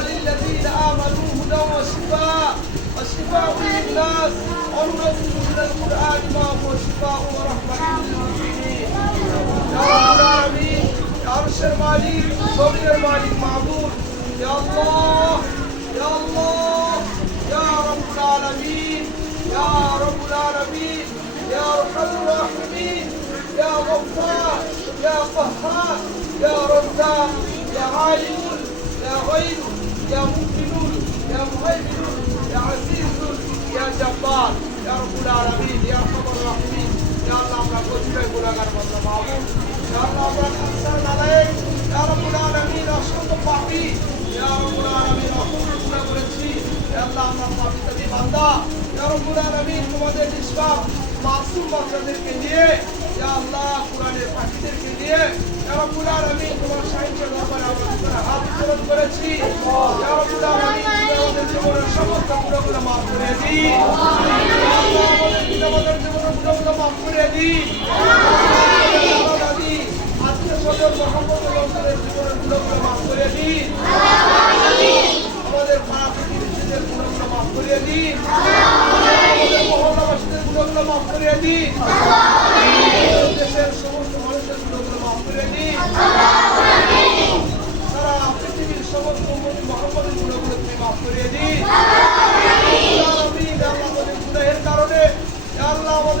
للذين آمنوا هدى وشفاء وشفاء للناس. وننزل من القرآن ما هو شفاء ورحمة للمؤمنين. يا رب العالمين يا عرش المالك صبر المالك معبود. يا الله يا الله يا رب العالمين يا رب العالمين يا ارحم الراحمين يا غفار يا قهار يا رزاق يا عالم يا غير يا مؤمن يا مهيمن يا عزيز يا جبار يا رب العالمين يا ارحم الراحمين يا الله আমরা প্রতিটাই গুণাগার বন্ধ মাহবুব يا الله আমরা কানসার নালায়েক يا رب العالمين অসংখ্য পাপী يا رب العالمين অসংখ্য গুণা করেছি يا الله আমরা পাপী তাদের বান্দা يا رب العالمين তোমাদের নিষ্পাপ মাসুম বাচ্চাদেরকে নিয়ে ইয়া আল্লাহ কোরআনের পাখিদেরকে নিয়ে আমাদের গুণাগুলো মাফ করে দিন ইয়া আল্লাহ আমাদের পিতামাতার জীবনের গুণাগুলো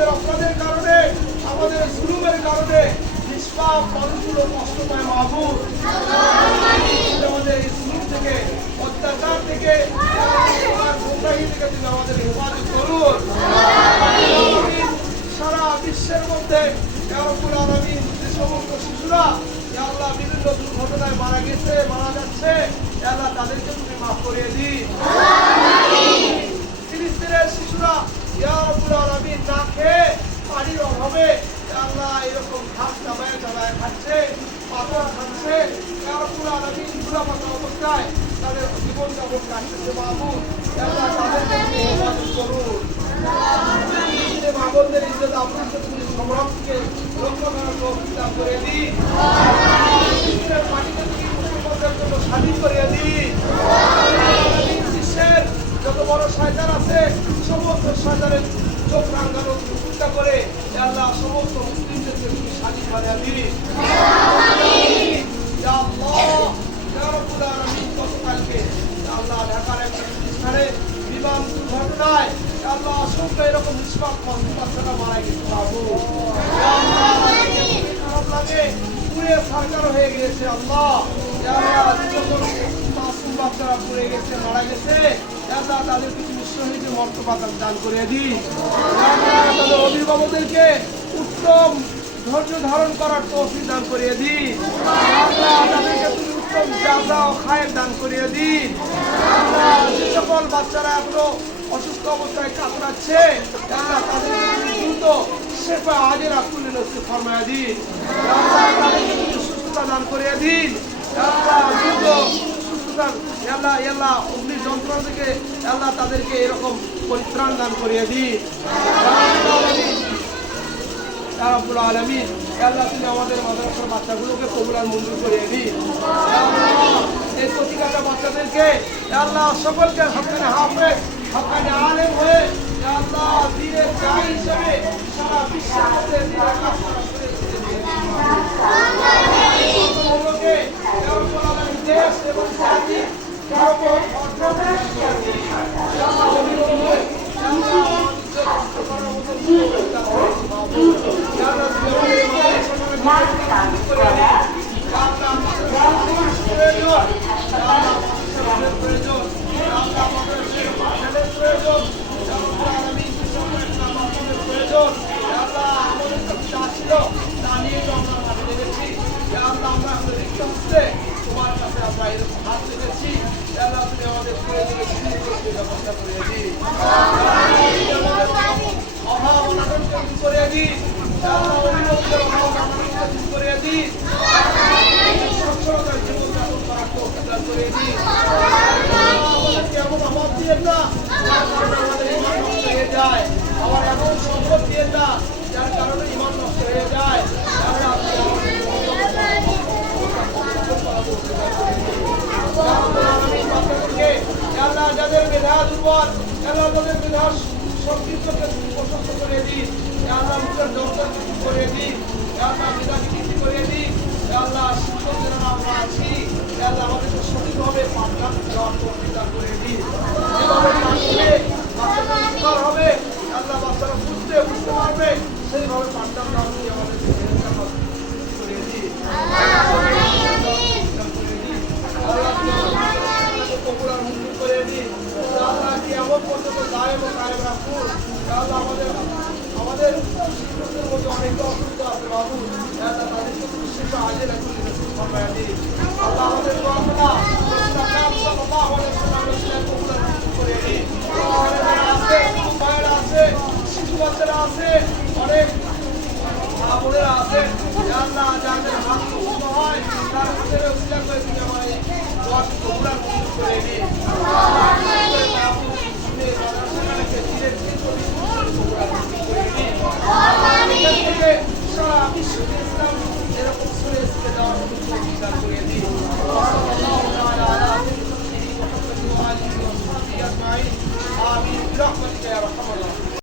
আমাদের অপরাধের কারণে, আমাদের জুলুমের কারণে নিষ্পাপ মানুষগুলো কষ্ট পায় মাহবুব আমাদের এই জুলুম থেকে, অত্যাচার থেকে থেকে তুমি আমাদের হেফাজত করুন, সারা বিশ্বের মধ্যে ইয়া রাব্বুল যে সমস্ত শিশুরা আল্লাহ বিভিন্ন দুর্ঘটনায় মারা গেছে, মারা যাচ্ছে আল্লাহ তাদেরকে তুমি মাফ করিয়ে দিন। ইয়া আল্লাহ এরকম ঘাস চাবায় চাবায় খাচ্ছে, পাথর খাচ্ছে ইয়া রাব্বুল আলামিন দুরাপাতা অবস্থায় তাদের জীবন যাপন কাটতেছে ইয়া আল্লাহ তাদেরকে করুন। করে জন্য স্বাধীন করে যত বড় শয়তান আছে, সমস্ত শয়তানের চোখ রাঙ্গানো চিন্তা করে আল্লাহ সমস্ত মুসলিমদেরকে তুমি স্বাধীন বানিয়ে দিন আল্লাহ, রাব্বুল আলামিন, গতকালকে আল্লাহ ঢাকার একটা প্রতিষ্ঠানে বিমান দুর্ঘটনায় আল্লাহ অসংখ্য এরকম নিষ্পাপ মানুষ বাচ্চারা মারা গেছে বাবু। খারাপ লাগে পুড়ে সরকার হয়ে গিয়েছে আল্লাহ। মাসুম বাচ্চারা পুড়ে গেছে মারা গেছে আল্লাহ, তাদেরকে তুমি শহীদ মর্তবা দান করে দিন তাদের অভিভাবকদেরকে উত্তম ধৈর্য ধারণ করার তৌফিক দান করিয়ে দিন তাদেরকে তুমি উত্তম জাযা ও খায়ের দান করিয়ে আল্লাহ যে সকল বাচ্চারা এখনও অসুস্থ অবস্থায় কাতরাচ্ছে তাদেরকে তুমি দ্রুত শেফা আজের আকুল নসিব ফরমায়া দিন তাদেরকে তুমি সুস্থতা দান করিয়ে দিন সুস্থতা আল্লাহ আল্লাহ, অগ্নি যন্ত্রণা থেকে আল্লাহ তাদেরকে এরকম পরিত্রাণ দান করিয়ে দিন। রাব্বুল আলামিন, আল্লাহ তুমি আমাদের মাদ্রাসার বাচ্চাগুলোকে কবুল আর মঞ্জুর করে দিন। এই প্রতিকাটা বাচ্চাদেরকে আল্লাহ সকলকে হকানে হাফেজ হকানে আলেম হয়ে আল্লাহ দিনের দায়ী হিসেবে সারা বিশ্বের দিনের কাজ করা করে দিয়ে দিন। বাচ্চাগুলোকে, ইয়া রাব্বুল আলামিন, দেশ এবং জাতি যার উপর অর্জন করে দিন। ইয়া আল্লাহ, অবিলম্বে, ইয়া আল্লাহ, আমাদের কষ্ট করার মতো সুযোগ দান করেছি, মাহবুব। ইয়া আল্লাহ, তুমি আমাদের এই মাদ্রাসাটাকে করে দিন। ইয়া আল্লাহ, আমাদের প্রয়োজন। ইয়া আল্লাহ, আমাদের প্রয়োজন। ইয়া আল্লাহ, আমাদের ছেলের প্রয়োজন। ইয়া রাব্বুল আলামিন, সকলের নাম আপনাদের প্রয়োজন। ইয়া আল্লাহ, আমাদের কাছে যা ছিল, তা নিয়ে তো আমরা মাঠে লেগেছি। ইয়া আল্লাহ, আমরা আমাদের ইচ্ছা হচ্ছে, তোমার কাছে আমরা এরকম হাত লেগেছি। ইয়া আল্লাহ, তুমি আমাদের প্রয়োজনে সুযোগ করতে ব্যবস্থা করে দিন। ইয়া আল্লাহ, তুমি আমাদের অভাব অনাটনকে দূর করে দিন। ইয়া আল্লাহ, অভিভাবকদের অভাব অনাটনকে দূর করে দিন। সচ্ছলতার জীবনযাপন করার তৌফিক দান করে দিন। আমাদেরকে এমন অভাব দিয়েন না, যার কারণে আমাদের ঈমান নষ্ট হয়ে যায়। আবার এমন সম্পদ দিয়েন না, যার কারণে ঈমান নষ্ট হয়ে যায়। আল্লাহ, আপনি আমাদের জীবনযাপন করার তৌফিক দান করে দিন। ইয়া রাব্বুল আলামিন, বাচ্চাদের যাদের মেধা দুর্বল আল্লাহ তাদের শক্তিত্বকে প্রশস্ত করে দিই। আল্লাহ মুখের দরকার করে দিই। আল্লাহ বৃদ্ধি করে দিই। আল্লাহ যারা আমরা আছি। আল্লাহ আমাদেরকে সঠিকভাবে পাঠদান দেওয়ার তৌফিক করে দিই। উপকার হবে। আল্লাহ বাচ্চারা বুঝতে বুঝতে পারবে। সেইভাবে পাঠদান দেওয়ার দিয়ে দায় এবং কায়েম রাখুন আল্লাহ আমাদের আমাদের শিক্ষকদের অনেক অসুবিধা আছে বাবু তাদের শিক্ষা আজে রাখুন আল্লাহ আমাদের প্রার্থনা